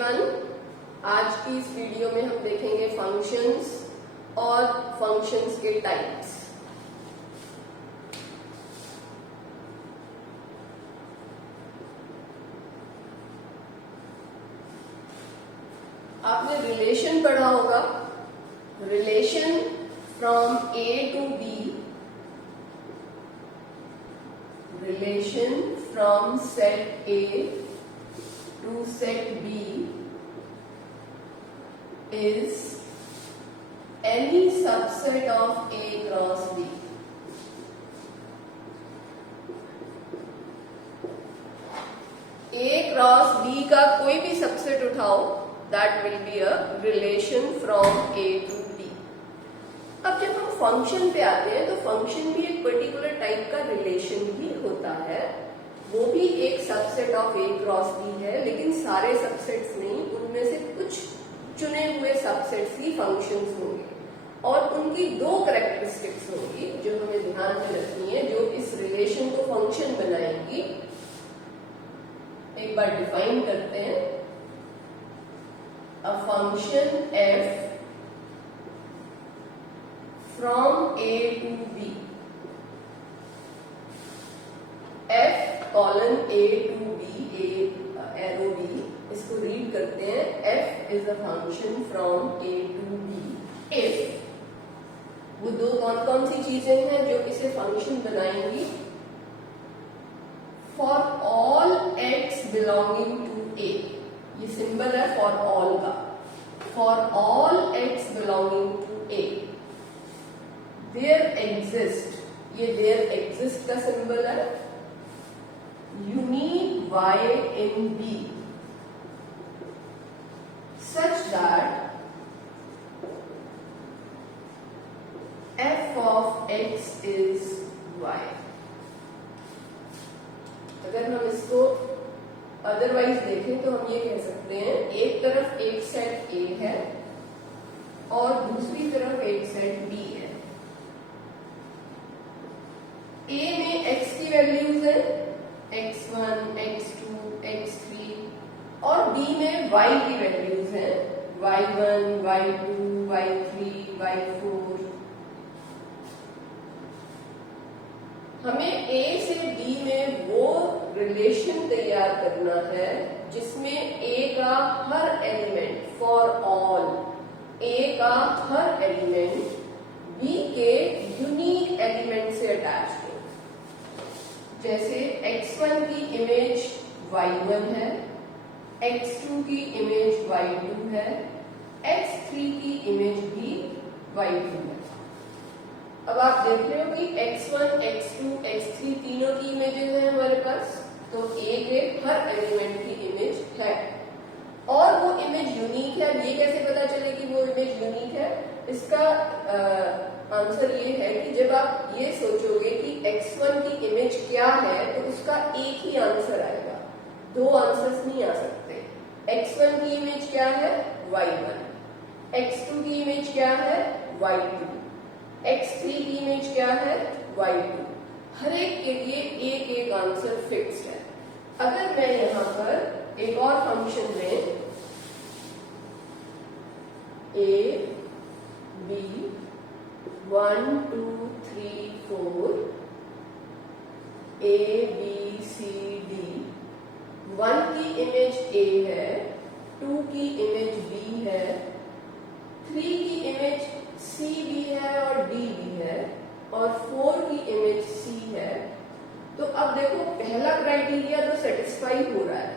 Everyone, आज की इस वीडियो में हम देखेंगे फंक्शंस और फंक्शंस के टाइप्स। आपने रिलेशन पढ़ा होगा, relation from A to B, relation from set A to set B is any subset of A cross B. A cross B का कोई भी सबसेट उठाओ, that will be a relation from A to B. अब जब हम function पे आते हैं तो फंक्शन भी एक पर्टिकुलर टाइप का रिलेशन ही होता है, वो भी एक subset of A cross B है, लेकिन सारे सबसेट्स नहीं, उनमें से कुछ चुने हुए सबसेट्स ही फंक्शंस होंगे और उनकी दो कैरेक्टरिस्टिक्स होंगी जो हमें ध्यान में रखनी है, जो इस रिलेशन को फंक्शन बनाएंगी। एक बार डिफाइन करते हैं, a function F from A to B, F colon A to B, A arrow B, इसको रीड करते हैं, F is a function from A to B if वो दो कौन कौन सी चीजें हैं जो इसे फंक्शन बनाएंगी, for all x belonging to A, ये सिंबल है फॉर ऑल का, for all x belonging to A, there exist, ये देयर एग्जिस्ट का सिंबल है, unique y in B such that f of x is y। अगर हम इसको otherwise देखें तो हम ये कह सकते हैं, एक तरफ एक सेट A है और दूसरी तरफ एक सेट B है। A में x की वैल्यूज है x1, x2, x3 और B में y की वैल्यूज हैं y1, y2, y3, y4। हमें A से B में वो रिलेशन तैयार करना है जिसमें A का हर एलिमेंट, फॉर ऑल A का हर एलिमेंट B के यूनिक एलिमेंट से अटैच हो। जैसे x1 की इमेज y1 है, x2 की इमेज y2 है, x3 की इमेज भी y2 है। अब आप देख रहे हो कि x1, x2, x3 तीनों की इमेजेस हैं हमारे पास, तो A के हर एलिमेंट की इमेज है और वो इमेज यूनिक है। ये कैसे पता चले कि वो इमेज यूनिक है? इसका आंसर ये है कि जब आप ये सोचोगे कि x1 की इमेज क्या है तो उसका एक ही आंसर आएगा, दो आंसर्स नहीं आ सकते। x1 की इमेज क्या है? y1, x2 की इमेज क्या है? y2, x3 की इमेज क्या है? y2। हर एक के लिए एक एक आंसर फिक्स्ड है। अगर मैं यहां पर एक और फंक्शन लें, a b 1 2 3 4 a b c d, 1 की इमेज a है, 2 की इमेज b है, 3 की इमेज c भी है और d भी है और 4 की इमेज c है। तो अब देखो, पहला क्राइटेरिया तो सेटिस्फाई हो रहा है,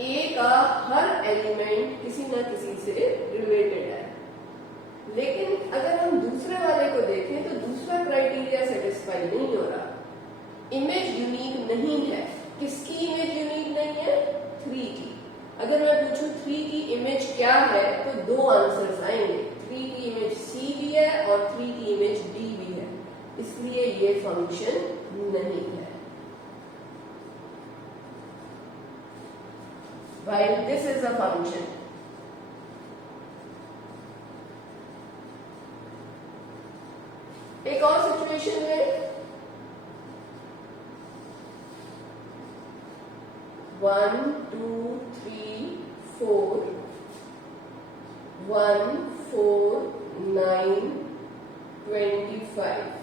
a का हर एलिमेंट किसी ना किसी से रिलेटेड है। लेकिन अगर हम दूसरे वाले को देखें तो दूसरा क्राइटेरिया सेटिस्फाई नहीं हो रहा, इमेज यूनिक नहीं है। किसकी इमेज यूनिक नहीं है? 3 की। अगर मैं पूछूं 3 की इमेज क्या है तो दो आंसर्स आएंगे, 3 की इमेज C भी है और 3 की इमेज D भी है, इसलिए ये फंक्शन नहीं है। While this is a function, एक और सिचुएशन है, 1 2 3 4 1, 4, 9, 25।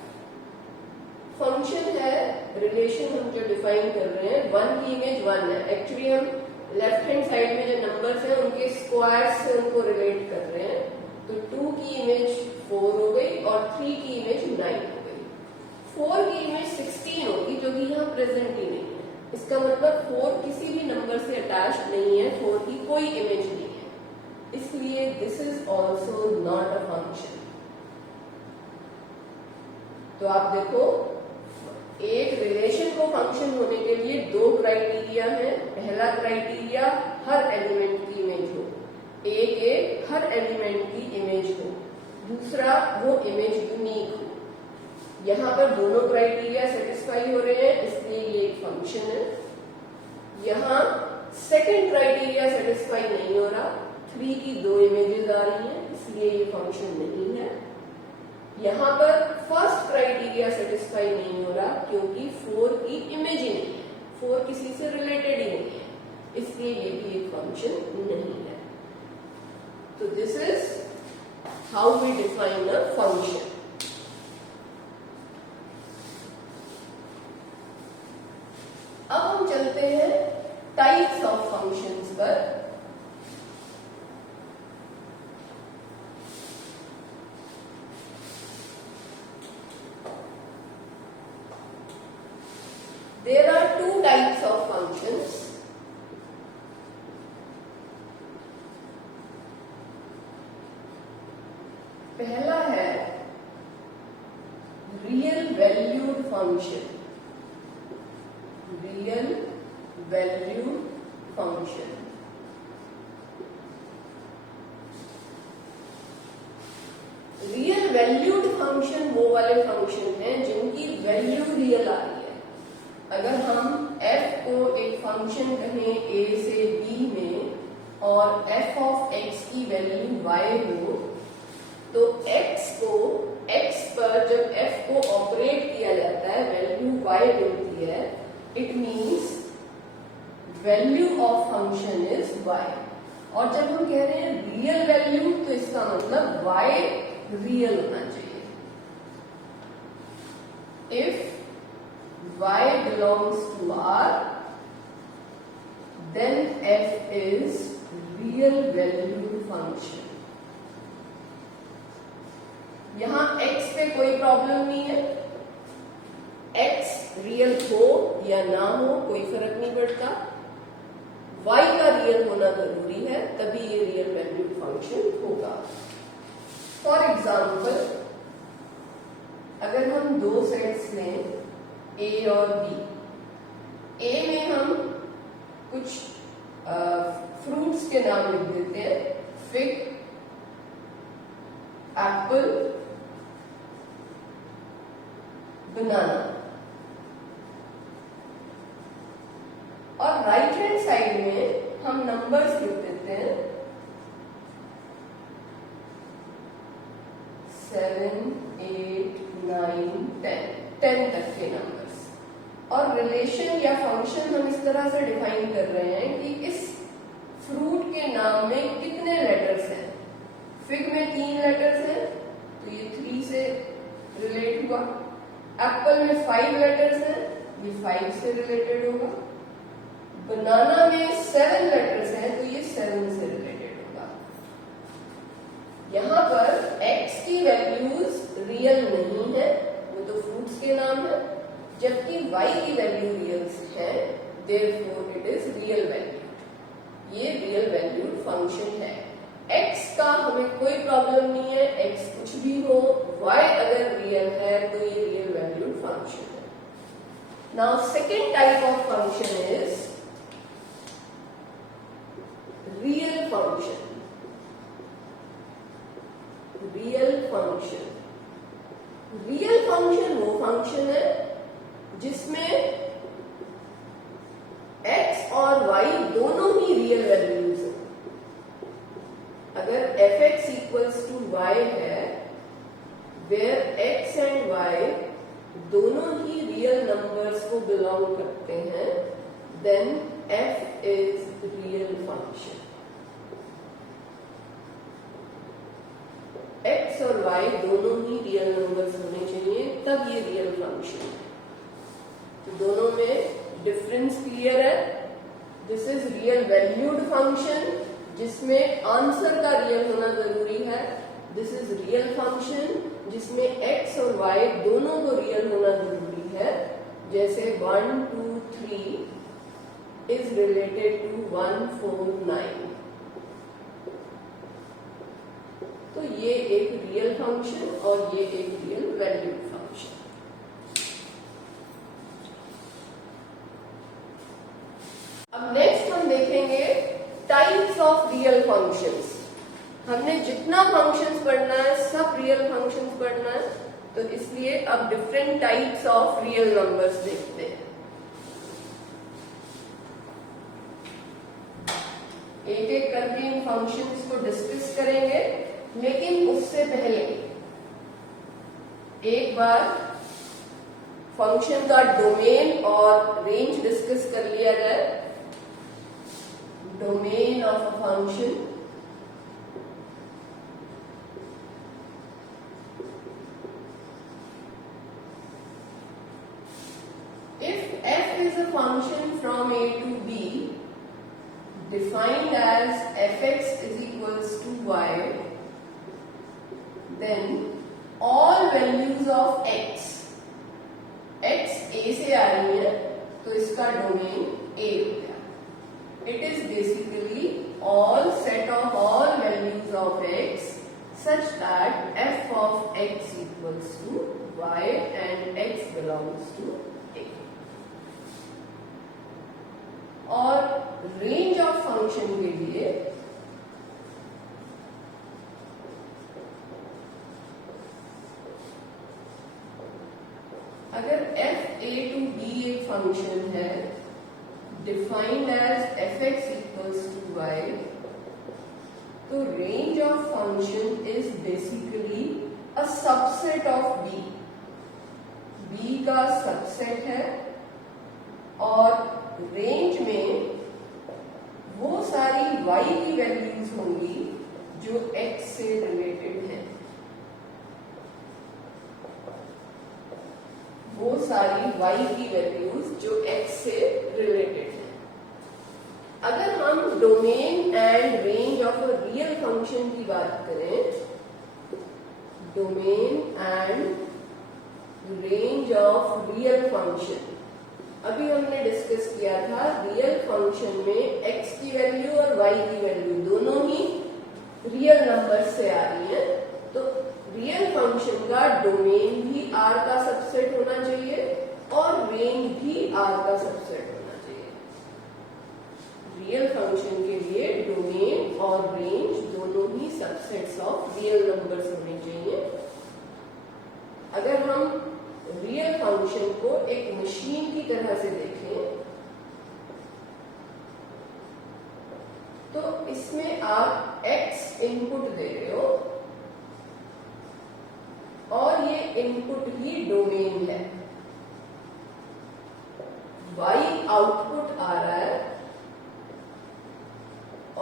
फंक्शन है, रिलेशन हम जो डिफाइन कर रहे हैं, 1 की इमेज 1 है। एक्चुअली हम लेफ्ट हैंड साइड में जो नंबर्स हैं उनके स्क्वायर्स से उनको रिलेट कर रहे हैं। तो 2 की इमेज 4 हो गई और 3 की इमेज 9 हो गई। 4 की इमेज 16 होगी जो कि यहाँ प्रेजेंट ही नहीं है। इसका मतलब 4 किसी भी नंबर से अटैच नहीं है, 4 की कोई इमेज नहीं है, इसलिए this is also not a function. तो आप देखो, एक रिलेशन को फंक्शन होने के लिए 2 क्राइटेरिया है। पहला क्राइटेरिया, हर एलिमेंट की इमेज हो, एक हर एलिमेंट की इमेज हो। दूसरा, वो इमेज यूनिक हो। यहाँ पर दोनों क्राइटेरिया सेटिस्फाई हो रहे हैं, इसलिए ये एक फंक्शन है। यहाँ सेकंड क्राइटेरिया सेटिस्फाई नहीं हो रहा, 3 की 2 इमेजेस आ रही हैं, इसलिए ये फंक्शन नहीं है। यहाँ पर फर्स्ट क्राइटेरिया सेटिस्फाई नहीं हो रहा क्योंकि 4 की इमेज ही नहीं है, 4 किसी से रिलेटेड ही नहीं है, इसलिए ये भी एक फंक्शन नहीं है। तो this is how we define a function. अब हम चलते हैं टाइप्स ऑफ फंक्शंस पर। There are 2 types of functions. पहला है real valued function. Real valued function, real valued function वो वाले फंक्शन हैं जिनकी वैल्यू रियल आ रही है। अगर हम f को एक फंक्शन कहें a से b में और f ऑफ x की वैल्यू y हो, तो x पर जब f को ऑपरेट किया जाता है, वैल्यू y मिलती है, it means value of function is y। और जब हम कह रहे हैं रियल वैल्यू, तो इसका मतलब y रियल होना चाहिए। If y belongs to R, then f is real valued function। यहां x पे कोई प्रॉब्लम नहीं है, x रियल हो या ना हो कोई फर्क नहीं पड़ता, y का रियल होना जरूरी है, तभी ये रियल वैल्यूड फंक्शन होगा। फॉर एग्जाम्पल, अगर हम 2 सेट्स लें A और B, A में हम कुछ फ्रूट्स के नाम लिख देते हैं, फिग, एप्पल, बनाना। और राइट हैंड साइड में हम नंबर्स लिख देते हैं, 7, 8, 9, 10 तक के नंबर्स। और रिलेशन या फंक्शन हम इस तरह से डिफाइन कर रहे हैं कि इस फ्रूट के नाम में कितने लेटर्स हैं। फिग में 3 लेटर्स हैं, तो ये 3 से रिलेट हुआ। एप्पल में 5 लेटर्स हैं, ये 5 से रिलेटेड होगा। बनाना में 7 लेटर्स हैं, तो ये 7 से रिलेटेड होगा। यहां पर x की वैल्यूज रियल नहीं है, वो तो फ्रूट्स के नाम है, जबकि y की वैल्यू रियल है, therefore it is real valued. ये रियल वैल्यूड फंक्शन है। x का हमें कोई प्रॉब्लम नहीं है, x कुछ भी हो, y अगर रियल है तो ये रियल वैल्यूड फंक्शन है। Now second type of function is real function. Real function, real function वो फंक्शन है जिसमें x और y दोनों ही रियल वैल्यूज हैं। अगर f(x = y) है, where x एंड y दोनों ही रियल नंबर्स को बिलोंग करते हैं, then f is real function. y दोनों ही रियल नंबर्स होने चाहिए, तब ये रियल फंक्शन है। तो दोनों में डिफरेंस क्लियर है। This is real valued function जिसमें आंसर का रियल होना जरूरी है। दिस इज रियल फंक्शन जिसमें x और y दोनों को रियल होना जरूरी है, जैसे 1 2 3 इज रिलेटेड टू 1 4 9। तो ये एक रियल फंक्शन और ये एक रियल वैल्यूड फंक्शन। अब नेक्स्ट हम देखेंगे टाइप्स ऑफ रियल फंक्शंस। हमने जितना फंक्शंस पढ़ना है सब रियल फंक्शंस पढ़ना है, तो इसलिए अब different types of real numbers देखते हैं। एक एक करके इन फंक्शंस को डिस्कस करेंगे, लेकिन उससे पहले एक बार फंक्शन का डोमेन और रेंज डिस्कस कर लिया जाए। Domain of a function, if f is a function from a to b defined as fx is equals to y, then all values of x a से आ रही है तो इसका डोमेन a हो गया। It is basically all set of all values of x such that f of x equals to y and x belongs to a। और range of function के लिए अगर f a to b एक function है defined as fx equals to y, तो range of function is basically a subset of b। b का सबसेट है और रेंज में वो सारी y की वैल्यूज होंगी जो x से रिलेटेड है। वो सारी y की वैल्यूज जो x से रिलेटेड है। अगर हम domain and range of a real function की बात करें, domain and range of real function, अभी हमने डिस्कस किया था रियल फंक्शन में x की वैल्यू और y की वैल्यू दोनों ही रियल नंबर से आ रही है। तो रियल फंक्शन का डोमेन भी R का सबसेट होना चाहिए और रेंज भी R का सबसेट होना चाहिए। रियल फंक्शन के लिए डोमेन और रेंज दोनों ही सबसेट्स ऑफ रियल नंबर्स होने चाहिए। अगर हम रियल फंक्शन को एक मशीन की तरह से देखें तो इसमें आप x इनपुट दे रहे हो और ये इनपुट ही डोमेन है, y आउटपुट आ रहा है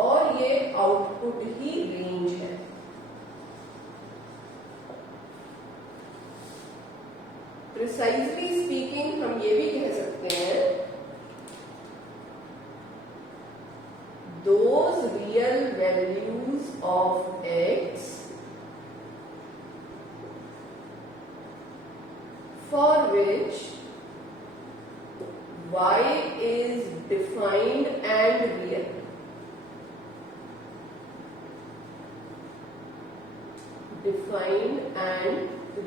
और ये आउटपुट ही रेंज है। प्रिसाइजली स्पीकिंग हम ये भी कह सकते हैं those real values of x for which y is defined and real, defined and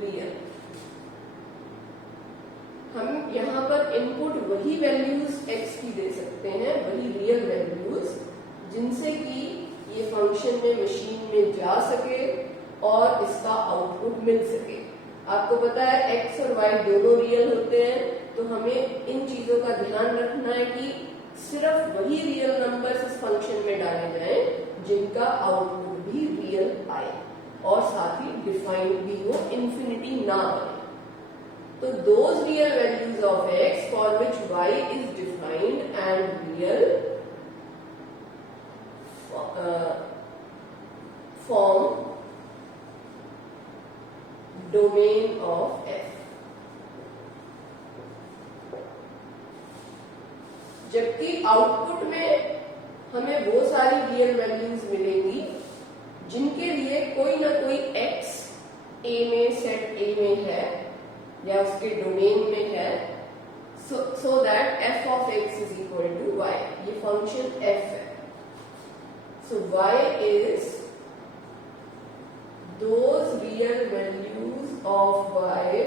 real। हम यहाँ पर इनपुट वही वैल्यूज x की दे सकते हैं, वही रियल वैल्यूज जिनसे कि ये फंक्शन में मशीन में जा सके और इसका आउटपुट मिल सके। आपको पता है x और y दोनों रियल होते हैं, तो हमें इन चीजों का ध्यान रखना है कि सिर्फ वही रियल नंबर्स इस फंक्शन में डाले जाएं जिनका आउटपुट भी रियल आए और साथ ही डिफाइंड भी हो, इन्फिनिटी ना बने। तो those real values of x for which y is defined and real form domain of F. जबकि आउटपुट में हमें वो सारी रियल वैल्यूज मिलेंगी जिनके लिए कोई ना कोई x a में, सेट a में है या उसके डोमेन में है, so that f of x is equal to y। ये फंक्शन f है। So y is those real values of y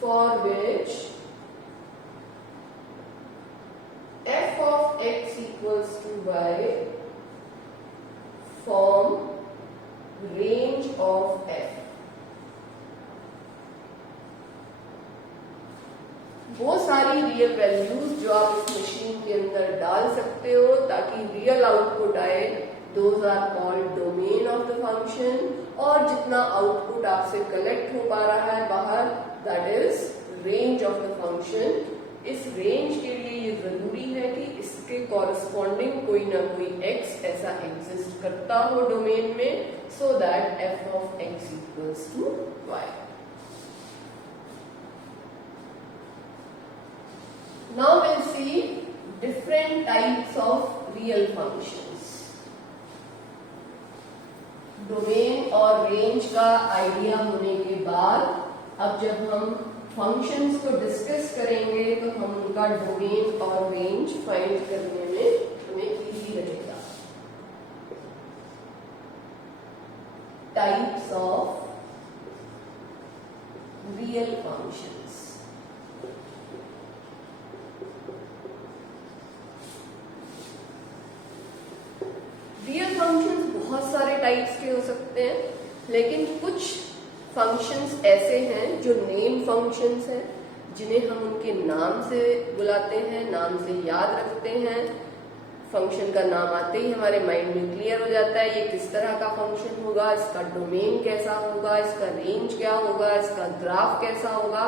for which f of x equals to y form range of f। वो सारी real values जो आप इस machine के अंदर डाल सकते हो ताकि रियल आउटपुट आए, those are called domain of the function. और जितना आउटपुट आपसे कलेक्ट हो पा रहा है बाहर, that is range of the function. इस रेंज के लिए ये जरूरी है कि इसके कॉरस्पॉन्डिंग कोई ना कोई x ऐसा एग्जिस्ट करता हो डोमेन में, so that f of x equals to y। Now we'll see different types of real functions। Domain और रेंज का आइडिया होने के बाद अब जब हम फंक्शंस को डिस्कस करेंगे तो हम उनका डोमेन और रेंज फाइंड करने में हमें इजी रहेगा। Types of real functions. Real functions बहुत सारे टाइप्स के हो सकते हैं, लेकिन कुछ फंक्शंस ऐसे हैं जो नेम फंक्शंस हैं, जिन्हें हम उनके नाम से बुलाते हैं, नाम से याद रखते हैं। फंक्शन का नाम आते ही हमारे माइंड में क्लियर हो जाता है ये किस तरह का फंक्शन होगा, इसका डोमेन कैसा होगा, इसका रेंज क्या होगा, इसका ग्राफ कैसा होगा।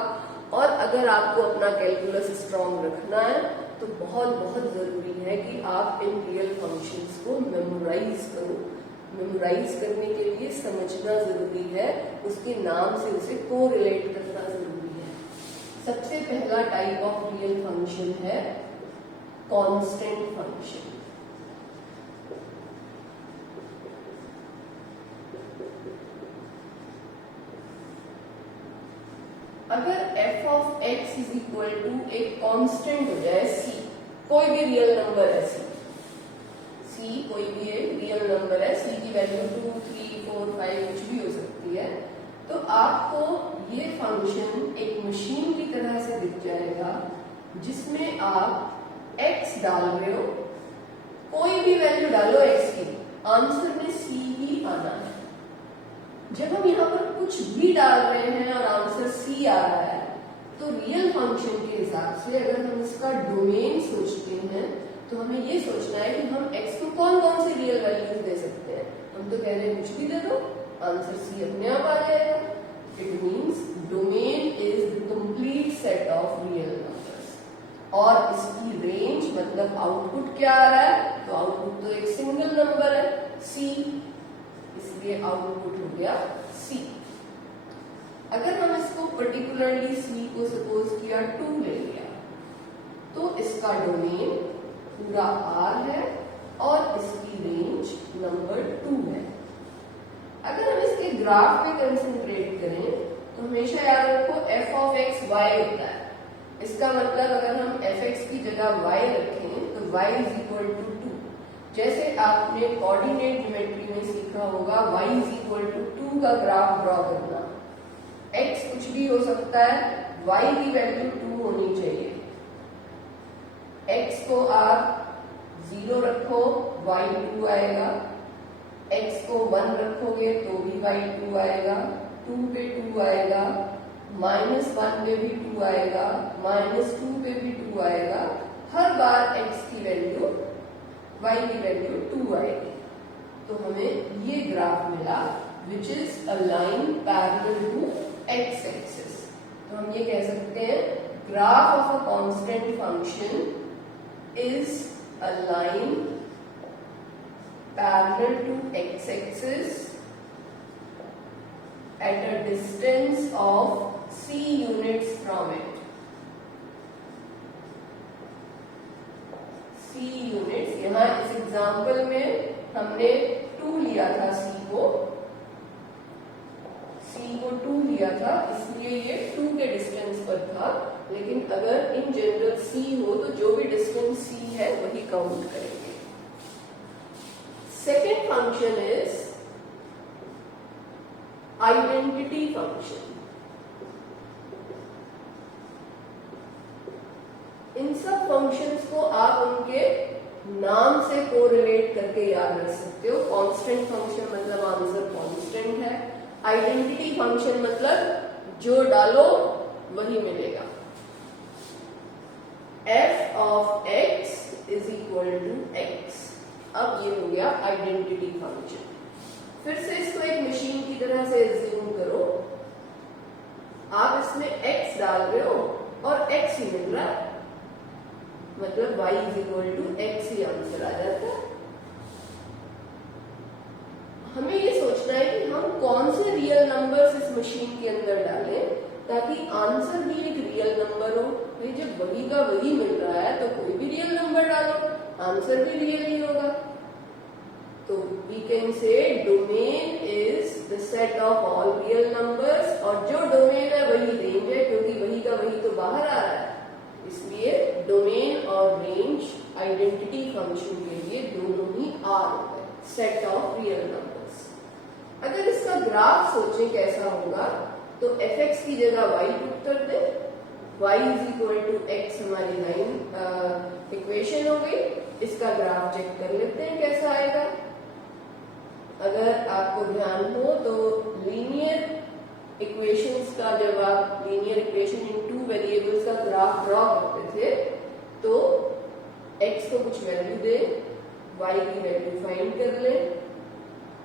और अगर आपको अपना कैलकुलस स्ट्रॉन्ग रखना है तो बहुत बहुत जरूरी है कि आप इन रियल फंक्शंस को मेमोराइज करो। मेमोराइज करने के लिए समझना जरूरी है, उसके नाम से उसे कोरिलेट करना जरूरी है। सबसे पहला टाइप ऑफ रियल फंक्शन है कांस्टेंट फंक्शन। अगर f of x is equal to एक कांस्टेंट हो जाए c, कोई भी रियल नंबर है c कोई भी एक रियल नंबर है, c की वैल्यू 2, 3, 4, 5 कुछ भी हो सकती है, तो आपको ये फंक्शन एक मशीन की तरह से दिख जाएगा जिसमें आप x डाल रहे हो, कोई भी वैल्यू डालो x की, आंसर में c ही आना है। जब हम यहाँ पर कुछ भी डाल रहे हैं और आंसर c आ रहा है, तो रियल फंक्शन के हिसाब से अगर हम इसका डोमेन सोचते हैं तो हमें ये सोचना है कि हम x को कौन कौन से रियल वैल्यूज दे सकते हैं। हम तो कह रहे हैं कुछ भी दे दो, आंसर c अपने आप आ जाएगा। It means domain is the complete set of real numbers. और इसकी रेंज मतलब आउटपुट क्या आ रहा है, तो आउटपुट तो एक सिंगल नंबर है c, इसलिए आउटपुट हो गया c। अगर हम इसको पर्टिकुलरली c को सपोज किया 2 ले लिया, तो इसका डोमेन पूरा r है और इसकी रेंज नंबर 2 है। अगर हम इसके ग्राफ पे कंसंट्रेट करें तो हमेशा याद रखो f ऑफ x y होता है। इसका मतलब अगर हम fx की जगह y रखें तो y इज इक्वल टू 2। जैसे आपने कोऑर्डिनेट ज्योमेट्री में सीखा होगा y इज इक्वल टू 2 का ग्राफ ड्रॉ करना। x कुछ भी हो सकता है, y की वैल्यू 2 होनी चाहिए। x को आप 0 रखो, y 2 आएगा। x को 1 रखोगे तो भी y 2 आएगा, 2 पे 2 आएगा, -1 पे भी 2 आएगा, -2 पे भी 2 आएगा। हर बार x की वैल्यू y की वैल्यू 2 आएगी। तो हमें ये ग्राफ मिला which is a line parallel to x axis. तो हम ये कह सकते हैं graph of a constant function is a line parallel to x axis at a distance of c units from it. c units, यहाँ इस example में हमने 2 लिया था, c को 2 लिया था, इसलिए ये 2 के डिस्टेंस पर था। लेकिन अगर इन जनरल c हो तो जो भी डिस्टेंस c है वही काउंट करेंगे। Second function is identity function. इन सब फंक्शंस को आप उनके नाम से कोरिलेट करके याद रख सकते हो। कांस्टेंट फंक्शन मतलब आंसर कांस्टेंट है, आइडेंटिटी फंक्शन मतलब जो डालो वही मिलेगा। f of x is equal to x। अब ये हो गया आइडेंटिटी फंक्शन। फिर से इसको एक मशीन की तरह से एज्यूम करो, आप इसमें x डाल रहे हो और x ही मिल रहा है, मतलब y is equal to x ही आंसर आ जाता है। हमें ये सोचना है कि हम कौन से रियल नंबर्स इस मशीन के अंदर डालें ताकि आंसर भी एक रियल नंबर हो। भाई जब वही का वही मिल रहा है तो कोई भी रियल नंबर डालो, आंसर भी रियल ही होगा। तो we can say domain is the set of all real numbers, और जो डोमेन है वही रेंज है क्योंकि वही का वही तो बाहर आ रहा है, इसलिए डोमेन और रेंज आइडेंटिटी फंक्शन के लिए दोनों ही आर होते हैं, सेट ऑफ रियल नंबर्स। अगर इसका ग्राफ सोचें कैसा होगा तो fx की जगह y पुट कर दे, y is equal to x हमारी लाइन इक्वेशन हो गई। इसका ग्राफ चेक कर लेते हैं कैसा आएगा। अगर आपको ध्यान हो तो लीनियर इक्वेशंस का, जब आप लीनियर इक्वेशन इन 2 वेरिएबल्स का ग्राफ ड्रॉ करते थे तो x को कुछ वैल्यू दे, y की वैल्यू फाइंड कर ले।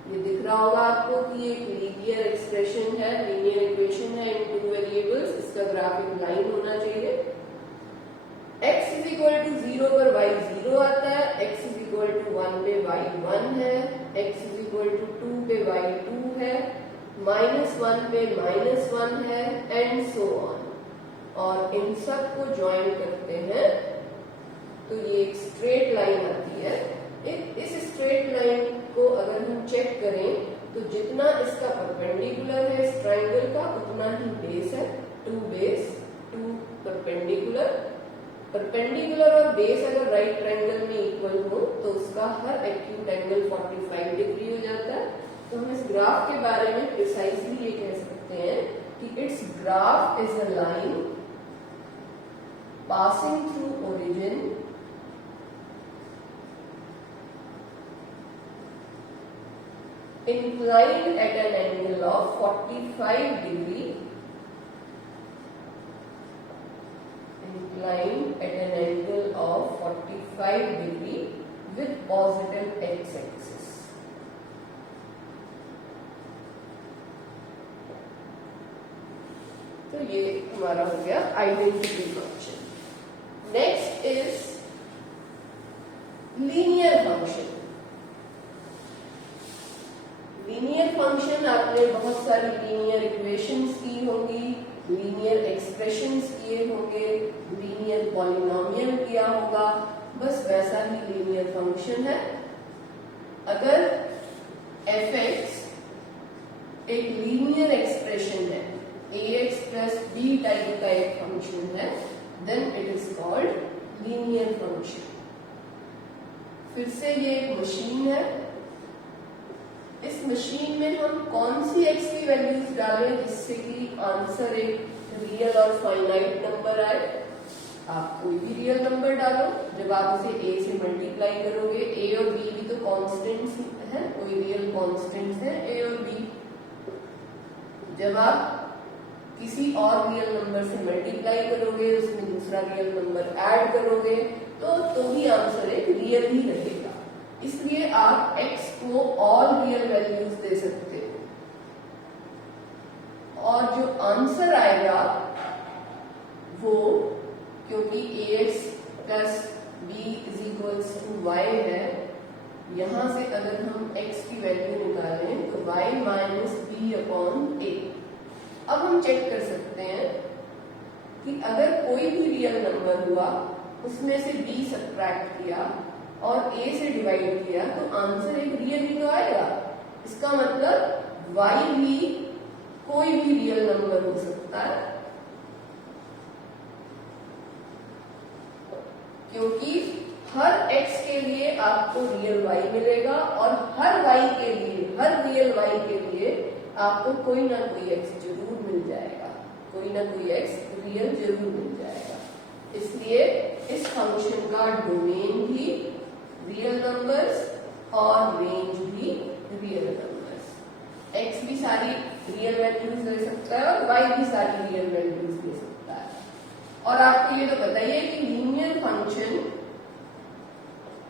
ये दिख रहा होगा आपको कि एक लीनियर एक्सप्रेशन है, लीनियर इक्वेशन है इन 2 वेरिएबल्स, इसका ग्राफ एक लाइन होना चाहिए। x इज इक्वल टू 0 पर y 0 आता है, x इज इक्वल टू 1 पे y 1 है, x इज इक्वल टू 2 पे y 2 है, -1 पे -1 है, एंड सो ऑन। और इन सब को ज्वाइन करते हैं तो ये एक स्ट्रेट लाइन आती है। इस स्ट्रेट लाइन को अगर हम चेक करें तो जितना इसका परपेंडिकुलर है इस ट्राइंगल का उतना ही बेस है, 2 बेस 2 परपेंडिकुलर। परपेंडिकुलर और बेस अगर राइट ट्राइंगल में इक्वल हो तो उसका हर एक्यूट एंगल 45 डिग्री हो जाता है। तो हम इस ग्राफ के बारे में प्रिसाइजली ये कह सकते हैं कि it's graph is a line passing through origin inclined at an angle of 45 degree, inclined at an angle of 45 degree with positive x-axis। तो ये हमारा हो गया identity function. Next is linear function. Linear function आपने बहुत सारी linear equations की होंगी, लीनियर एक्सप्रेशंस किए होंगे, लीनियर पॉलिनोमियल किया होगा, बस वैसा ही लीनियर फंक्शन है। अगर fx एक लीनियर एक्सप्रेशन है, ax प्लस b टाइप का एक फंक्शन है, then it is called linear function. फिर से ये एक मशीन है, इस मशीन में हम कौन सी x की वैल्यूज डालें जिससे कि आंसर एक रियल और फाइनाइट नंबर आए। आप कोई भी रियल नंबर डालो, जब आप उसे a से मल्टीप्लाई करोगे, a और b भी तो कांस्टेंट्स हैं, कोई रियल कांस्टेंट्स हैं a और b। जब आप किसी और रियल नंबर से मल्टीप्लाई करोगे, उसमें दूसरा रियल नंबर ऐड करोगे तो भी आंसर एक रियल ही रहेगा। इसलिए आप x को ऑल रियल वैल्यूज दे सकते हो और जो आंसर आएगा वो, क्योंकि ax plus b is equals to y है, यहां से अगर हम x की वैल्यू निकालें तो y माइनस बी अपॉन ए। अब हम चेक कर सकते हैं कि अगर कोई भी रियल नंबर हुआ उसमें से b सब्ट्रैक्ट किया और a से डिवाइड किया तो आंसर एक रियल ही तो आएगा। इसका मतलब y भी कोई भी रियल नंबर हो सकता है, क्योंकि हर x के लिए आपको रियल y मिलेगा और हर y के लिए, हर रियल y के लिए आपको कोई ना कोई x जरूर मिल जाएगा, कोई ना कोई x रियल जरूर मिल जाएगा। इसलिए इस फंक्शन का डोमेन भी रियल नंबर्स और रेंज भी रियल नंबर्स। x भी सारी रियल वैल्यूज ले सकता है और y भी सारी रियल वैल्यूज ले सकता है। और आपको ये तो पता ही है कि लीनियर फंक्शन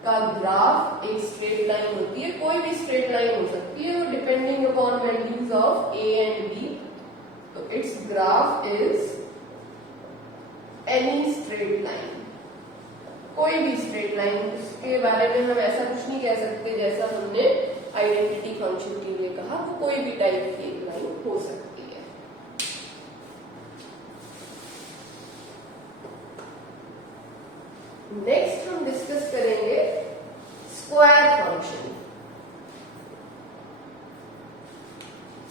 का ग्राफ एक स्ट्रेट लाइन होती है, कोई भी स्ट्रेट लाइन हो सकती है, वो depending upon values of a and b। तो it's graph is any straight line, कोई भी स्ट्रेट लाइन। उसके बारे में हम ऐसा कुछ नहीं कह सकते जैसा हमने आइडेंटिटी फंक्शन के लिए कहा, वो कोई भी टाइप की एक लाइन हो सकती है। नेक्स्ट हम डिस्कस करेंगे स्क्वायर फंक्शन।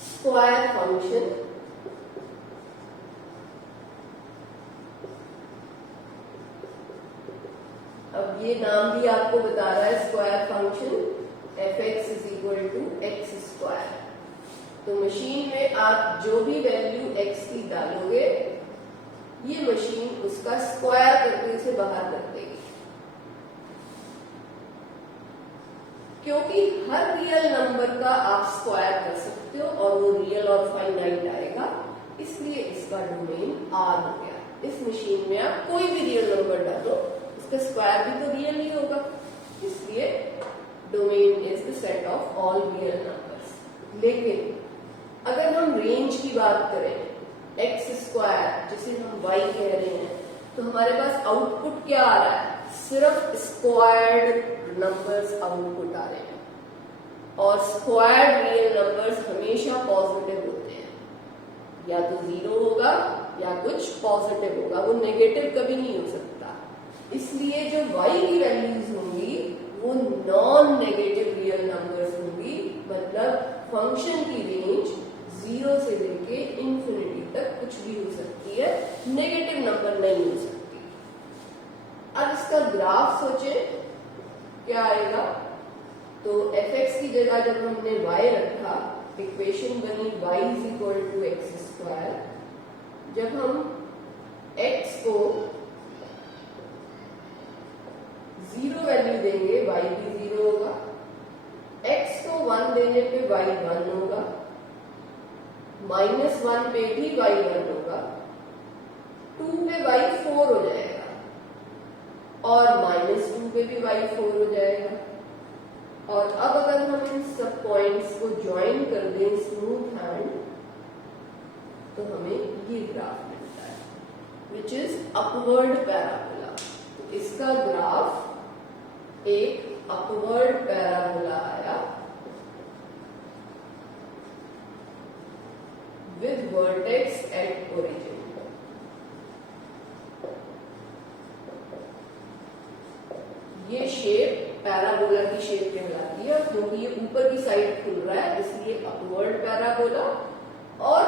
स्क्वायर फंक्शन अब ये नाम भी आपको बता रहा है square function f(x) is equal to X square. तो मशीन में आप जो भी वैल्यू x की डालोगे ये मशीन उसका स्क्वायर करके उसे बाहर कर देगी, क्योंकि हर रियल नंबर का आप स्क्वायर कर सकते हो और वो रियल और फाइनाइट आएगा, इसलिए इसका डोमेन R हो गया। इस मशीन में आप कोई भी रियल नंबर डालो उसका स्क्वायर भी तो रियल ही होगा, इसलिए domain is the set of all real numbers. लेकिन अगर हम रेंज की बात करें, एक्स स्क्वायर जिसे हम y कह रहे हैं, तो हमारे पास आउटपुट क्या आ रहा है? सिर्फ स्क्वायर्ड नंबर्स आउटपुट आ रहे हैं और स्क्वायर्ड रियल नंबर्स हमेशा पॉजिटिव होते हैं, या तो 0 होगा या कुछ पॉजिटिव होगा, वो नेगेटिव कभी नहीं हो सकता। इसलिए जो y की वैल्यूज होंगी वो नॉन नेगेटिव रियल नंबर्स होंगी, मतलब फंक्शन की रेंज 0 से लेके इंफिनिटी तक कुछ भी हो सकती है, नेगेटिव नंबर नहीं हो सकती। अब इसका ग्राफ सोचे क्या आएगा, तो f(x) की जगह जब हमने y रखा, इक्वेशन बनी y is equal to X square. जब हम x को 0 वैल्यू देंगे y भी 0 होगा, x को 1 देने पे y 1 होगा, -1 पे भी y 1 होगा, 2 पे y 4 हो जाएगा और -2 पे भी y 4 हो जाएगा। और अब अगर हम इन सब पॉइंट्स को ज्वाइन कर दें स्मूथ हैंड तो हमें ये ग्राफ मिलता है, विच इज अपवर्ड पैराबोला। तो इसका ग्राफ एक अपवर्ड पैराबोला आया with vertex at origin। ये शेप पैराबोला की शेप कहलाती है, क्योंकि ये ऊपर की साइड खुल रहा है इसलिए अपवर्ड पैराबोला, और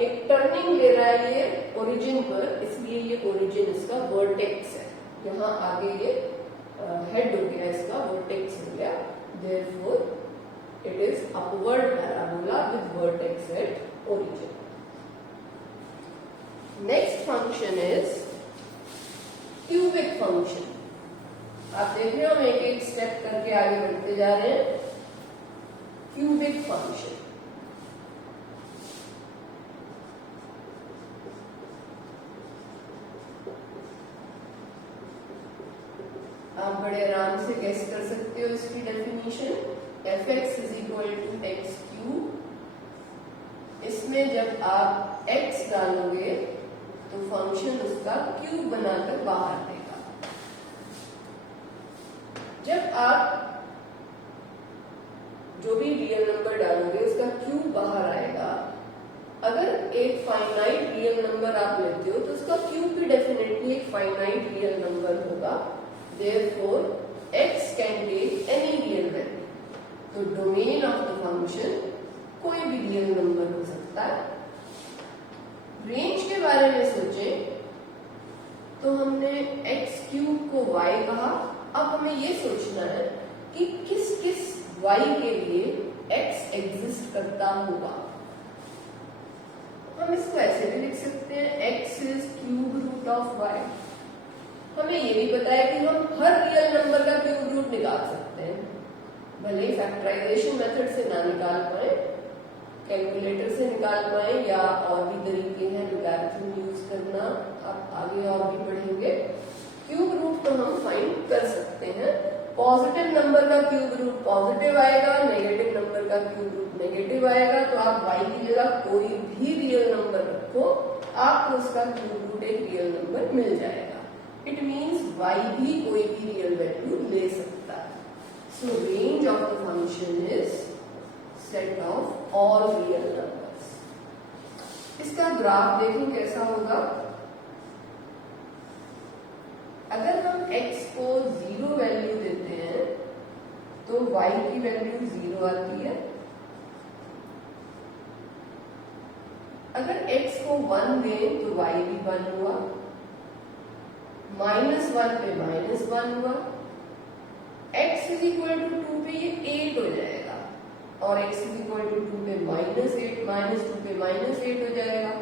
एक टर्निंग ले रहा है ये ओरिजिन पर, इसलिए ये ओरिजिन इसका वर्टेक्स है। यहाँ आगे ये हेड हो गया, इसका वर्टेक्स हो गया, therefore it is upward parabola with vertex at origin। Next function is cubic function। आप देख रहे हो हम एक एक स्टेप करके आगे बढ़ते जा रहे हैं। क्यूबिक फंक्शन आप बड़े आराम से गेस कर सकते हो इसकी definition. f(x) is equal to X cube. इसमें जब आप x डालोगे तो फंक्शन उसका क्यूब बनाकर बाहर देगा। जब आप जो भी रियल नंबर डालोगे उसका क्यूब बाहर आएगा। अगर एक फाइनाइट रियल नंबर आप लेते हो तो उसका क्यूब भी डेफिनेटली एक फाइनाइट रियल नंबर होगा। Therefore x can take any real value. तो डोमेन ऑफ द फंक्शन कोई भी रियल नंबर हो सकता है। रेंज के बारे में सोचें तो हमने x क्यूब को y कहा। अब हमें ये सोचना है कि किस किस y के लिए x एग्जिस्ट करता होगा। हम इसको ऐसे भी लिख सकते हैं x is cube root of y। हमें ये भी पता है कि हम हर रियल नंबर का क्यूब रूट निकाल सकते हैं, भले ही फैक्टराइजेशन मेथड से ना निकाल पाए, कैलकुलेटर से निकाल पाए, या और भी तरीके हैं लोगैरिथम यूज करना, आप आगे और भी पढ़ेंगे। क्यूब रूट तो हम फाइंड कर सकते हैं। पॉजिटिव नंबर का क्यूब रूट पॉजिटिव आएगा, नेगेटिव नंबर का क्यूब रूट नेगेटिव आएगा। तो आप y की जगह कोई भी रियल नंबर रखो, आपको उसका क्यूब रूट एक रियल नंबर मिल जाएगा। इट मीन्स y भी कोई भी रियल वैल्यू ले सकता है। सो range of the function is set of all real numbers. इसका ग्राफ देखें कैसा होगा। अगर हम x को 0 वैल्यू देते हैं तो y की वैल्यू 0 आती है। अगर x को 1 दें तो y भी 1 हुआ, -1 पे -1 हुआ, x इज इक्वल टू 2 पे ये 8 हो जाएगा, और x इज इक्वल टू 2 पे -8, -2 पे -8 हो जाएगा।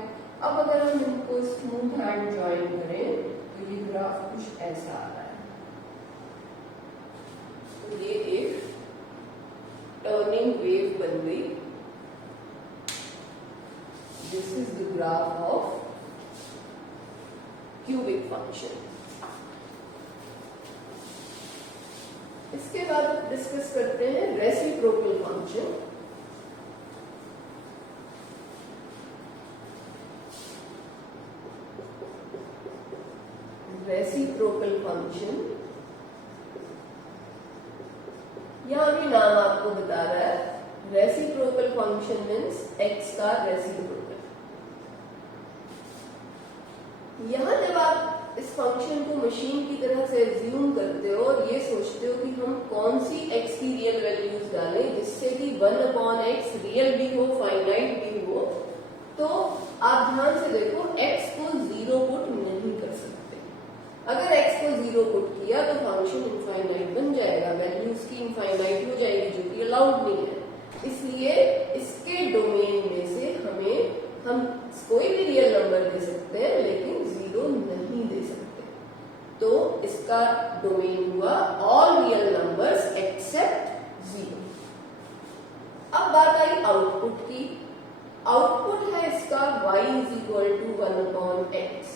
अब अगर हम इनको स्मूथ हैंड ज्वाइन करें तो ये ग्राफ कुछ ऐसा आ रहा है। तो ये एक टर्निंग वेव बन गई। This is the graph of cubic function. इसके बाद डिस्कस करते हैं रेसिप्रोकल फंक्शन। रेसिप्रोकल फंक्शन, यहां भी नाम आपको बता रहा है। रेसिप्रोकल फंक्शन मीन्स x का रेसिप्रोकल। यहां जब आप इस फंक्शन को मशीन की तरह से एज्यूम करते हो और ये सोचते हो कि हम कौन सी x की रियल वैल्यूज डालें जिससे कि 1/x रियल भी हो, फाइनाइट भी हो, तो आप ध्यान से देखो x को 0 पुट नहीं कर सकते। अगर x को 0 पुट किया तो फंक्शन इनफाइनाइट बन जाएगा, वैल्यू उसकी इनफाइनाइट हो जाएगी, जो कि अलाउड नहीं है। इसलिए इसके डोमेन में से हम कोई भी रियल नंबर दे सकते हैं लेकिन 0 नहीं दे सकते। तो इसका डोमेन हुआ ऑल रियल नंबर्स एक्सेप्ट 0। अब बात आई आउटपुट की। आउटपुट है इसका y is equal to 1/x।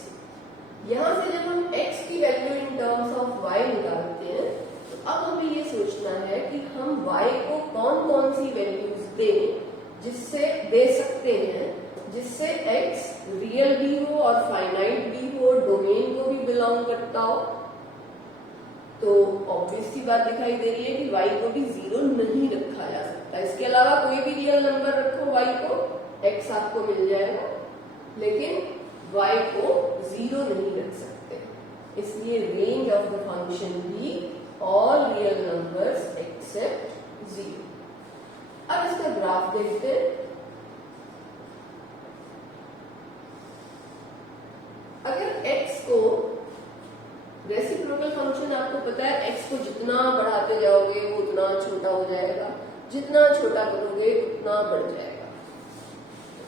यहां से जब हम x की value in terms of y निकालते हैं तो अब हमें ये सोचना है कि हम y को कौन कौन सी वैल्यूज दें, जिससे दे सकते हैं जिससे x रियल भी हो और फाइनाइट भी हो, डोमेन को भी बिलोंग करता हो। तो ऑब्वियस सी बात दिखाई दे रही है कि y को भी 0 नहीं रखा जा सकता। इसके अलावा कोई भी रियल नंबर रखो y को, x आपको मिल जाएगा, लेकिन y को 0 नहीं रख सकते। इसलिए रेंज ऑफ द फंक्शन भी ऑल रियल नंबर्स एक्सेप्ट 0। अब इसका ग्राफ देखते हैं। अगर x को, रेसिप्रोकल फंक्शन आपको पता है x को जितना बढ़ाते जाओगे वो उतना छोटा हो जाएगा, जितना छोटा करोगे उतना बढ़ जाएगा।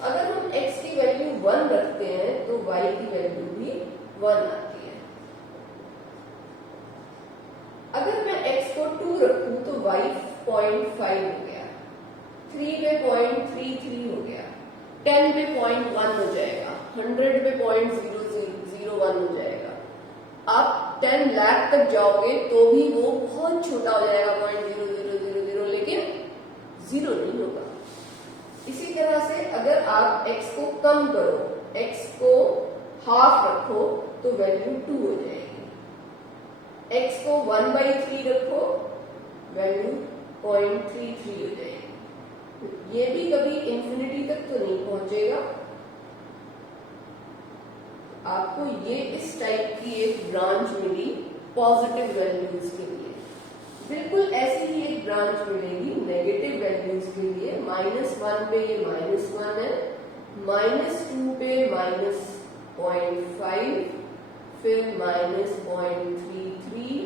अगर हम x की वैल्यू 1 रखते हैं तो y की वैल्यू भी 1 आती है। अगर मैं x को 2 रखूं तो y 0.5 हो गया, 3 पे 0.33 हो गया, 10 पे 0.1 हो जाएगा, 100 पे 0.001 हो जाएगा। आप 10 लाख तक जाओगे तो भी वो बहुत छोटा हो जाएगा, 0.0000, लेकिन 0 नहीं होगा। इसी तरह से अगर आप x को कम करो, x को हाफ रखो तो वैल्यू 2 हो जाएगी। x को 1/3 रखो, वैल्यू 0.33 हो जाएगी। ये भी कभी इंफिनिटी तक तो नहीं पहुंचेगा। आपको ये इस टाइप की एक ब्रांच मिली पॉजिटिव वैल्यूज के लिए। बिल्कुल ऐसी ही एक ब्रांच मिलेगी नेगेटिव वैल्यूज के लिए। -1 पे ये -1 है, -2 पे -0.5, फिर -0.33,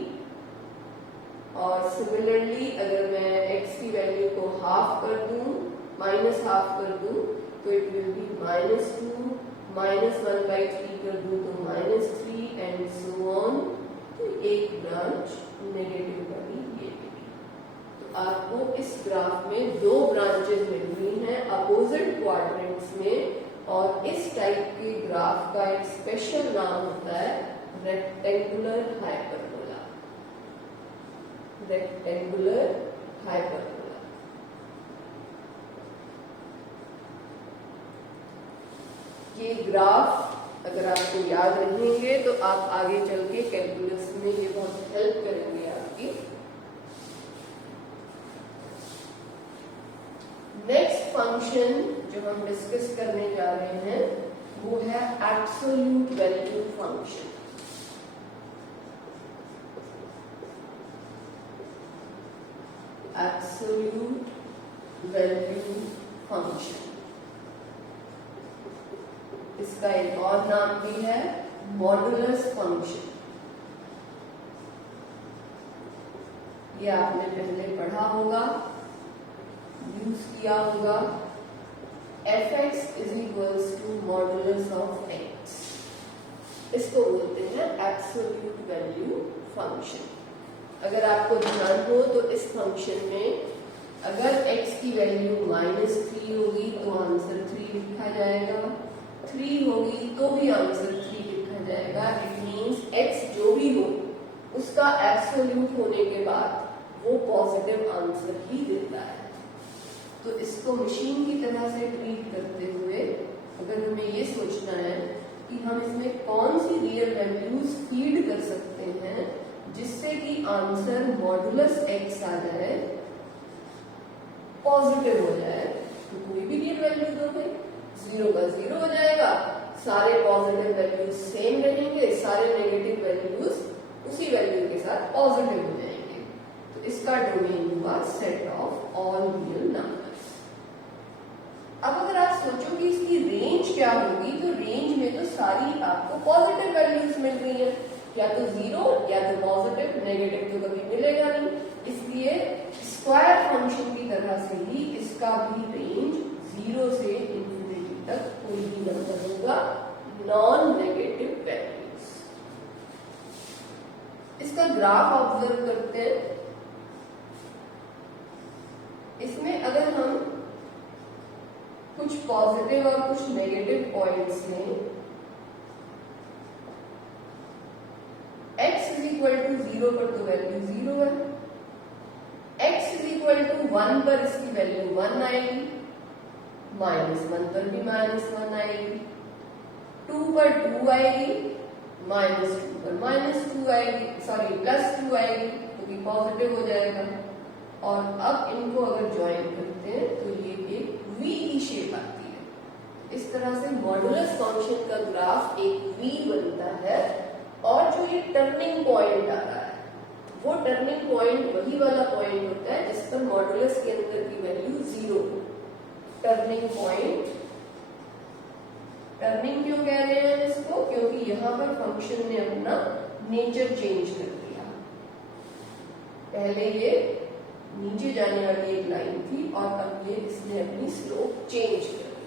और सिमिलरली अगर मैं x की वैल्यू को हाफ कर दूं, -हाफ कर दूं, तो इट विल बी -2, -1/3 कर दूं तो -3 एंड सो ऑन। तो एक ब्रांच नेगेटिव वाली ये मिली। तो आपको इस ग्राफ में दो ब्रांचेस मिल रही हैं अपोजिट क्वाड्रेंट्स में, और इस टाइप के ग्राफ का एक स्पेशल नाम होता है रेक्टेंगुलर हाइपरबोला। Rectangular hyperbola. ये ग्राफ अगर आपको याद रहेंगे तो आप आगे चल के कैलकुलस में ये बहुत हेल्प करेंगे आपकी। नेक्स्ट फंक्शन जो हम डिस्कस करने जा रहे हैं वो है absolute value function. Absolute value function, इसका एक और नाम भी है मॉडुलस फंक्शन। ये आपने पहले पढ़ा होगा, यूज किया होगा। fx = मॉडुलस ऑफ x, इसको बोलते हैं एब्सोल्यूट वैल्यू फंक्शन। अगर आपको ध्यान हो तो इस फंक्शन में अगर x की वैल्यू -3 होगी तो आंसर 3 लिखा जाएगा, 3 होगी तो भी आंसर 3 लिखा जाएगा। इट मीन्स x जो भी हो उसका एब्सोल्यूट होने के बाद वो पॉजिटिव आंसर ही देता है। तो इसको मशीन की तरह से ट्रीट करते हुए अगर हमें ये सोचना है कि हम इसमें कौन सी रियल वैल्यूज फीड कर सकते हैं जिससे कि आंसर मॉडुलस x आ जाए, पॉजिटिव हो जाए, तो कोई भी रियल वैल्यू दो भाई, 0 का 0 हो जाएगा, सारे पॉजिटिव वैल्यूज सेम रहेंगे, सारे नेगेटिव वैल्यूज उसी वैल्यू के साथ पॉजिटिव हो जाएंगे। तो इसका डोमेन हुआ set of all real numbers. अब अगर आप सोचो कि इसकी रेंज क्या होगी, तो रेंज में तो सारी आपको पॉजिटिव वैल्यूज मिल रही है, या तो 0 या तो पॉजिटिव, नेगेटिव तो कभी मिलेगा नहीं। इसलिए स्क्वायर फंक्शन की तरह से ही इसका भी रेंज 0 से इंफिनिटी तक कोई भी नंबर होगा, नॉन नेगेटिव वैल्यूज। इसका ग्राफ ऑब्जर्व करते हैं। इसमें अगर हम कुछ पॉजिटिव और कुछ नेगेटिव पॉइंट्स लें, x = 0 पर तो वैल्यू 0 है, x = 1 पर इसकी वैल्यू 1 आएगी, -1 पर भी -1 आएगी, 2 पर 2 आएगी, -2 पर -2 आएगी, सॉरी +2 आएगी, तो भी पॉजिटिव हो जाएगा। और अब इनको अगर ज्वाइन करते हैं तो ये एक V की शेप आती है। इस तरह से मॉडुलस फंक्शन का ग्राफ एक V बनता है। और जो ये टर्निंग पॉइंट आ रहा है वो टर्निंग पॉइंट वही वाला पॉइंट होता है जिस पर मॉडुलस के अंदर की वैल्यू 0 हो। टर्निंग पॉइंट, टर्निंग क्यों कह रहे हैं इसको? क्योंकि यहाँ पर फंक्शन ने अपना नेचर चेंज कर दिया। पहले ये नीचे जाने वाली एक लाइन थी और अब ये इसने अपनी स्लोप चेंज कर दी।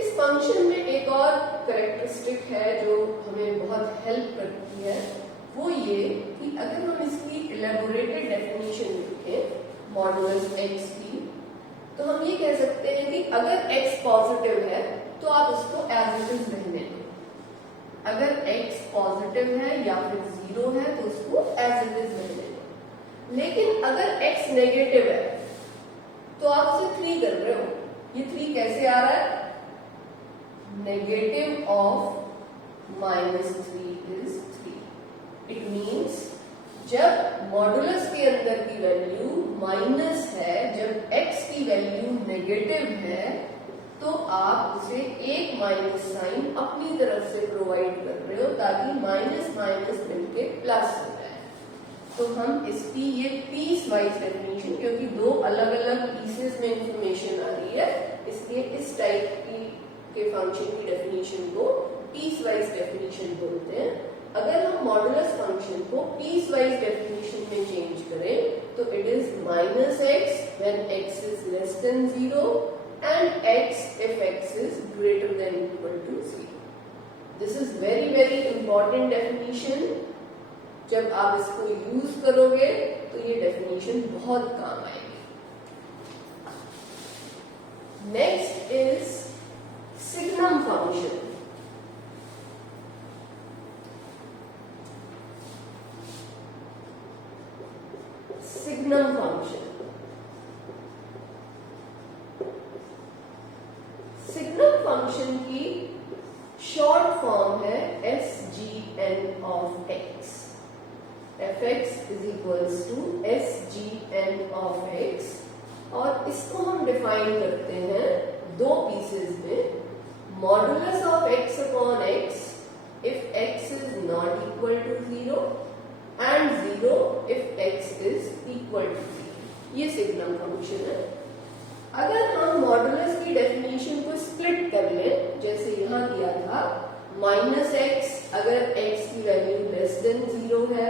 इस फंक्शन में एक और कैरेक्टरिस्टिक है जो हमें बहुत हेल्प करती है, वो ये कि अगर हम इसकी इलेबोरेटेड डेफिनेशन लिखें मॉडुलस x की, तो हम ये कह सकते हैं कि अगर x पॉजिटिव है तो आप उसको एज इट इज रहने दो। अगर x पॉजिटिव है या फिर 0 है तो उसको एज इट इज रहने दो। लेकिन अगर x नेगेटिव है तो आप उसे 3 कर रहे हो। ये 3 कैसे आ रहा है? Negative of -3 is 3। It means जब मॉडुलस के अंदर की वैल्यू माइनस है, जब x की वैल्यू नेगेटिव है, तो आप उसे एक माइनस साइन अपनी तरफ से प्रोवाइड कर रहे हो ताकि माइनस माइनस मिलके प्लस हो जाए। तो हम इसकी ये पीस वाइज डेफिनेशन, क्योंकि दो अलग अलग पीसेस में इंफॉर्मेशन आ रही है, इसलिए इस टाइप के फंक्शन की डेफिनेशन को पीस वाइज डेफिनेशन बोलते हैं। अगर हम मॉडुलस फंक्शन को पीस वाइज डेफिनेशन में चेंज करें तो it is minus x when x is less then 0 and x if x is greater than equal to 0. This is very important definition. जब आप इसको यूज करोगे तो ये डेफिनेशन बहुत काम आएगी। Next is signum function. Signum function, signum function की शॉर्ट फॉर्म है SGN of x। fx is equals to SGN of x, और इसको हम डिफाइन करते हैं दो पीसेस में। Modulus of x upon x if x is not equal to 0 and 0 if x is equal to 0। ये signum function है। अगर हम मॉडुलस की डेफिनेशन को स्प्लिट कर लें, जैसे यहां किया था, माइनस एक्स अगर x की वैल्यू लेस देन 0 है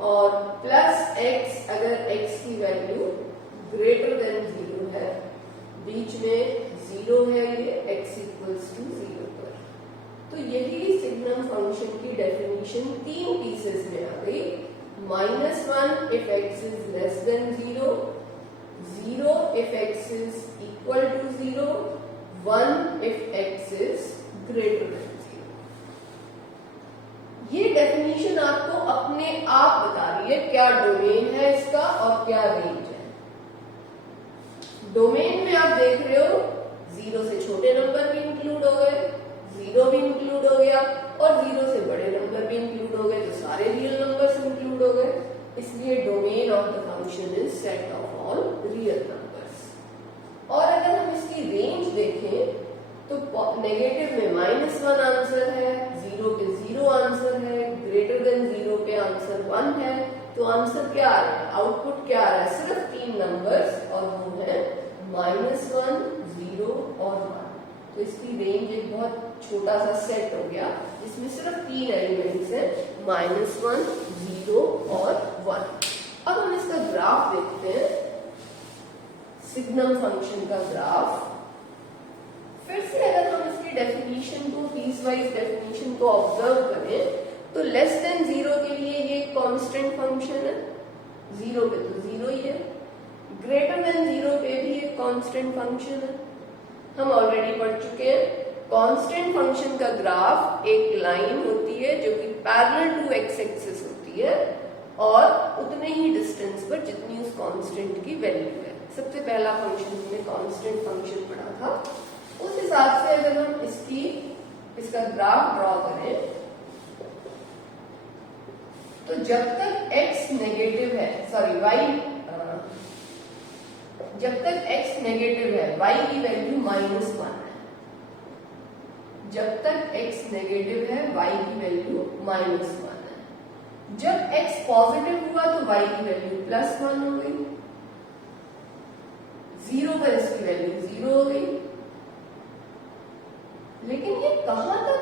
और प्लस x अगर x की वैल्यू ग्रेटर देन 0 है, बीच में 0 है ये x इक्वल्स टू 0 पर। तो यही सिग्नम फंक्शन की डेफिनेशन तीन पीसेस में आ गई। -1 if x is less than 0, 0 if x is equal to 0, 1 if x is greater than 0। ये डेफिनेशन आपको अपने आप बता रही है क्या डोमेन है इसका और क्या रेंज है। डोमेन में आप देख रहे हो 0 से छोटे नंबर भी इंक्लूड हो गए, 0 भी इंक्लूड हो गया, और 0 से बड़े नंबर भी इंक्लूड हो गए, तो सारे रियल नंबर्स इंक्लूड हो गए। इसलिए domain of the function is set of all real numbers. और अगर हम इसकी रेंज देखें तो नेगेटिव में -1 आंसर है, 0 पे 0 आंसर है, ग्रेटर देन 0 पे आंसर 1 है। तो आंसर क्या आ रहा है, आउटपुट क्या आ रहा है, सिर्फ 3 नंबर्स, और वो है -1, 0 और 1। तो इसकी रेंज एक बहुत छोटा सा सेट हो गया जिसमें सिर्फ 3 एलिमेंट्स हैं, -1, 0 और 1। अब हम इसका ग्राफ देखते हैं, सिग्नम फंक्शन का ग्राफ। फिर से अगर हम इसकी डेफिनेशन को, पीस वाइज डेफिनेशन को ऑब्जर्व करें तो लेस देन 0 के लिए ये कांस्टेंट फंक्शन है, 0 पे तो 0 ही है, ग्रेटर देन 0 पे भी एक कांस्टेंट फंक्शन है। हम ऑलरेडी पढ़ चुके हैं कांस्टेंट फंक्शन का ग्राफ एक लाइन होती है जो कि पैरेलल टू एक्स एक्सिस होती है और उतने ही डिस्टेंस पर जितनी उस कांस्टेंट की वैल्यू है। सबसे पहला फंक्शन हमने कांस्टेंट फंक्शन पढ़ा था, उस हिसाब से अगर हम इसका ग्राफ ड्रॉ करें तो जब तक x नेगेटिव है, सॉरी y, जब तक x नेगेटिव है y की वैल्यू -1 है। जब तक x नेगेटिव है y की वैल्यू -1 है। जब x पॉजिटिव हुआ तो y की वैल्यू +1 हो गई, 0 पर इसकी वैल्यू 0 हो गई। लेकिन ये कहां तक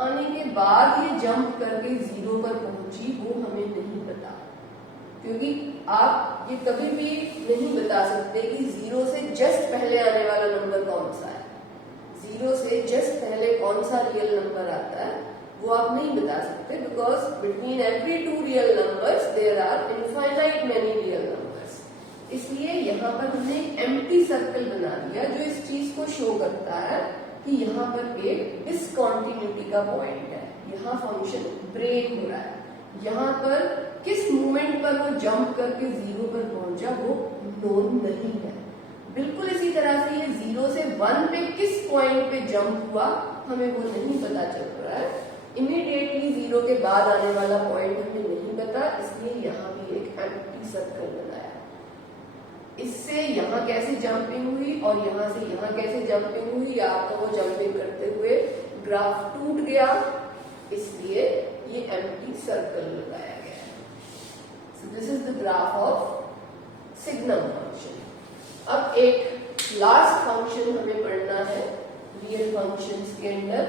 आने के बाद ये जंप करके 0 पर पहुंची वो हमें नहीं पता, क्योंकि आप ये कभी भी नहीं बता सकते कि 0 से जस्ट पहले आने वाला नंबर कौन सा है, 0 से जस्ट पहले कौन सा रियल नंबर आता है वो आप नहीं बता सकते, because between every 2 real numbers there are infinite many real numbers. इसलिए यहाँ पर हमने एक एम्प्टी सर्कल बना दिया जो इस चीज को शो करता है कि यहाँ पर एक डिसकॉन्टिन्यूटी का पॉइंट है, यहाँ फंक्शन ब्रेक हो रहा है, यहाँ पर किस मोमेंट पर वो जंप करके 0 पर पहुंचा वो नोन नहीं है। बिल्कुल इसी तरह से ये 0 से 1 पे किस पॉइंट पे जंप हुआ हमें वो नहीं पता चल रहा है। इमीडिएटली 0 के बाद आने वाला पॉइंट हमें नहीं पता, इसलिए यहाँ भी एक एम्प्टी सर्कल बनाया। इससे यहाँ कैसे जंपिंग हुई और यहाँ से यहाँ कैसे जंपिंग हुई, आपको वो जंपिंग करते हुए ग्राफ टूट गया, इसलिए ये एम्प्टी सर्कल लगाया गया है। So this is the graph of signum function. अब एक लास्ट फंक्शन हमें पढ़ना है रियल फंक्शंस के अंदर,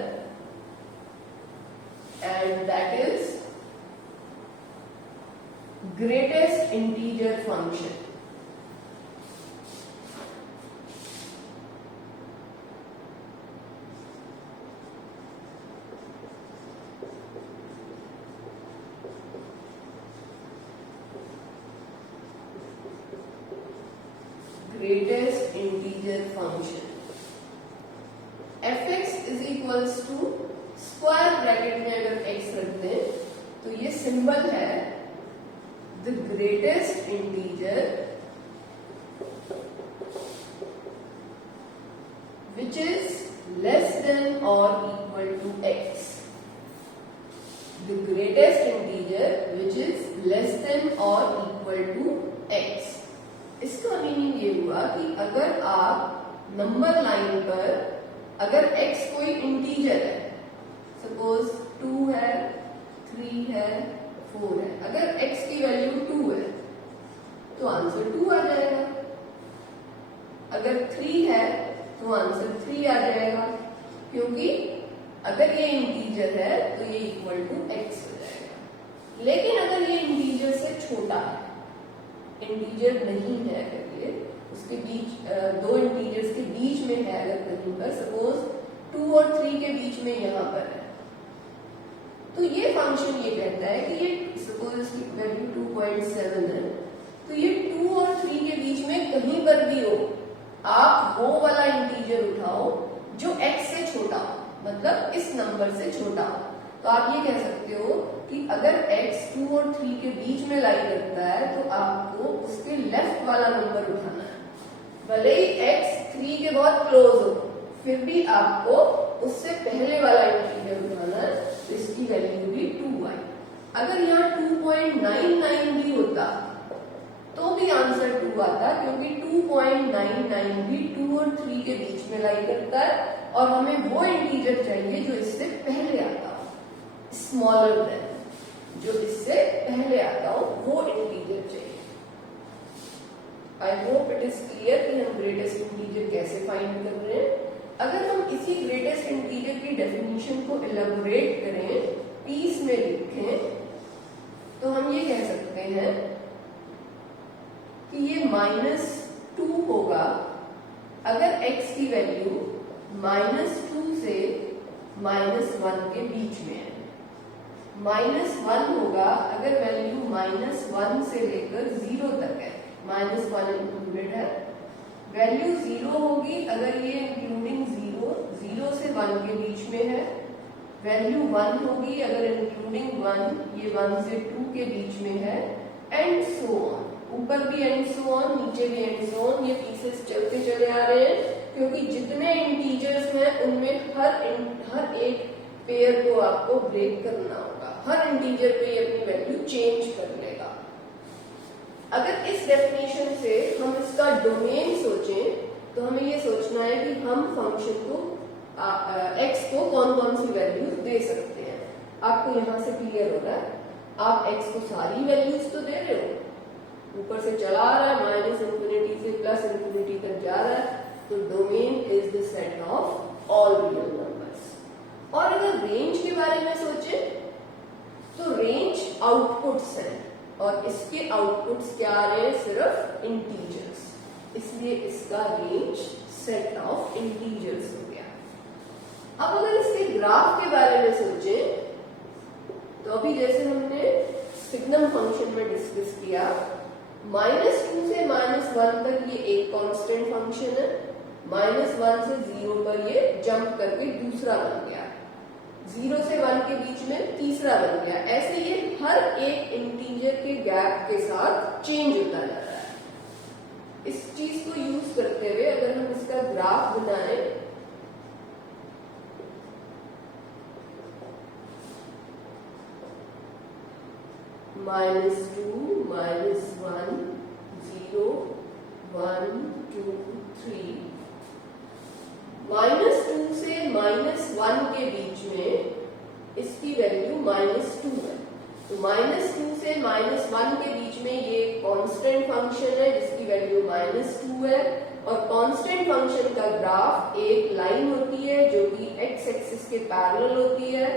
and that is greatest integer function. Greatest integer function fx is equals to square bracket में अगर x रख दें तो ये सिंबल है the greatest integer which is less than और equal to x। The greatest integer which is less than और equal to x। इसका मीनिंग ये हुआ कि अगर आप नंबर लाइन पर अगर x कोई इंटीजर है, सपोज 2 है, 3 है, 4 है, अगर x की वैल्यू 2 है तो आंसर 2 आ जाएगा। अगर 3 है तो आंसर 3 आ जाएगा, क्योंकि अगर ये इंटीजर है तो ये इक्वल टू x हो जाएगा। लेकिन अगर ये इंटीजर से छोटा है, इंटीजर नहीं है, अगर ये उसके बीच दो इंटीजर्स के बीच में है, अगर कहीं पर सपोज 2 और 3 के बीच में यहाँ पर है, तो ये फंक्शन ये कहता है कि ये सपोज इसकी वैल्यू 2.7 है, तो ये 2 और 3 के बीच में कहीं पर भी हो, आप वो वाला इंटीजर उठाओ जो x से छोटा हो, मतलब इस नंबर से छोटा हो। तो आप ये कह सकते हो कि अगर x 2 और 3 के बीच में लाई करता है तो आपको उसके लेफ्ट वाला नंबर उठाना है। भले ही x 3 के बहुत क्लोज हो, फिर भी आपको उससे पहले वाला इंटीजर उठाना है, तो इसकी वैल्यू भी 2 आई। अगर यहाँ 2.99 भी होता तो भी आंसर 2 आता, क्योंकि 2.99 भी 2 और 3 के बीच में लाई करता है और हमें वो इंटीजर चाहिए जो इससे पहले आता हो, स्मॉलर देन, जो इससे पहले आता हो वो इंटीजर चाहिए। I hope it is clear कि हम ग्रेटेस्ट इंटीजर कैसे फाइंड कर रहे हैं। अगर हम इसी ग्रेटेस्ट इंटीजर की डेफिनेशन को इलेबोरेट करें, पीस में लिखें, तो हम ये कह सकते हैं कि ये -2 होगा अगर x की वैल्यू -2 से -1 के बीच में है। -1 होगा अगर वैल्यू -1 से लेकर 0 तक है, -1 इंक्लूडेड है। वैल्यू 0 होगी अगर ये इंक्लूडिंग 0 से 1 के बीच में है। वैल्यू 1 होगी अगर इंक्लूडिंग 1 ये 1 से 2 के बीच में है, एंड सो ऑन। ऊपर भी एंड सो ऑन, नीचे भी एंड सो ऑन, ये पीसेस चलते चले आ रहे हैं, क्योंकि जितने इंटीजर्स हैं उनमें हर एक पेयर को आपको ब्रेक करना होगा। हर इंटीजर पे ये अपनी वैल्यू चेंज कर लेगा। अगर इस डेफिनेशन से हम इसका डोमेन सोचें तो हमें ये सोचना है कि हम फंक्शन को x को कौन कौन सी वैल्यूज दे सकते हैं। आपको यहां से क्लियर हो रहा है, आप x को सारी वैल्यूज तो दे रहे हो, ऊपर से चला आ रहा है, -इंफिनिटी से +इंफिनिटी तक जा रहा है, तो domain is the set of all real numbers. और अगर रेंज के बारे में सोचे तो रेंज आउटपुट्स हैं और इसके आउटपुट्स क्या आ रहे हैं, सिर्फ इंटीजर्स, इसलिए इसका रेंज सेट ऑफ इंटीजर्स हो गया। अब अगर इसके ग्राफ के बारे में सोचे तो अभी जैसे हमने सिग्नम फंक्शन में डिस्कस किया, -2 से -1 तक ये एक कांस्टेंट फंक्शन है, -1 से 0 पर ये जंप करके दूसरा बन गया, 0 से 1 के बीच में तीसरा बन गया। ऐसे ये हर एक इंटीजर के गैप के साथ चेंज होता जा रहा है। इस चीज को यूज करते हुए अगर हम इसका ग्राफ बनाएं -2, -1, 0, 1, 2, 3। -2 से -1 के बीच में इसकी वैल्यू -2 है। तो -2 से -1 के बीच में ये कांस्टेंट फंक्शन है जिसकी वैल्यू -2 है, और कांस्टेंट फंक्शन का ग्राफ एक लाइन होती है जो कि x एक्सिस के पैरेलल होती है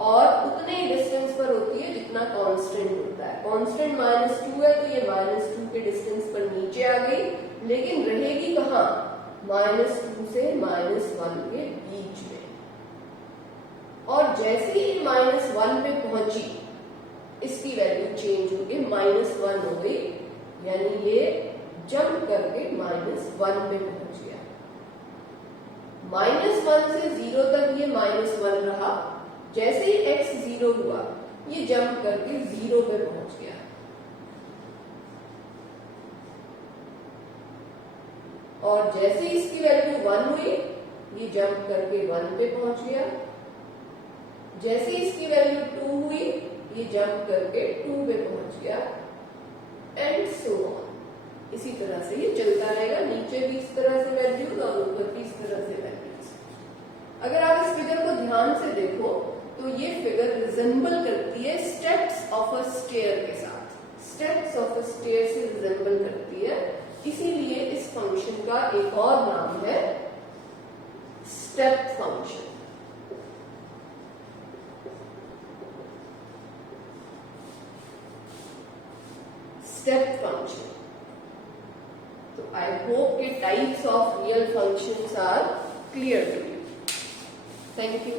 और उतने ही डिस्टेंस पर होती है जितना कांस्टेंट होता है। कांस्टेंट -2 है तो ये -2 के डिस्टेंस पर नीचे आ गई, लेकिन रहेगी कहाँ? -2 से -1 के बीच में। और जैसे ही -1 पे पहुंची इसकी वैल्यू चेंज होके -1 हो गई, यानी ये जंप करके -1 पे पहुंच गया। -1 से 0 तक ये -1 रहा, जैसे ही x 0 हुआ ये जंप करके 0 पे पहुंच गया। और जैसे ही इसकी वैल्यू 1 हुई ये जंप करके 1 पे पहुंच गया। जैसे ही इसकी वैल्यू 2 हुई ये जंप करके 2 पे पहुंच गया, एंड सो ऑन। इसी तरह से ये चलता रहेगा, नीचे भी इस तरह से वैल्यूज और ऊपर भी इस तरह से वैल्यूज। अगर आप इस फिगर को ध्यान से देखो तो ये फिगर रिजेंबल करती है स्टेप्स ऑफ अ स्टेयर के साथ, स्टेप्स ऑफ अ स्टेयर से रिजेंबल करती है। इसीलिए इस फंक्शन का एक और नाम है स्टेप फंक्शन। Step function. तो आई होप के types of real functions are clear to you. Thank you.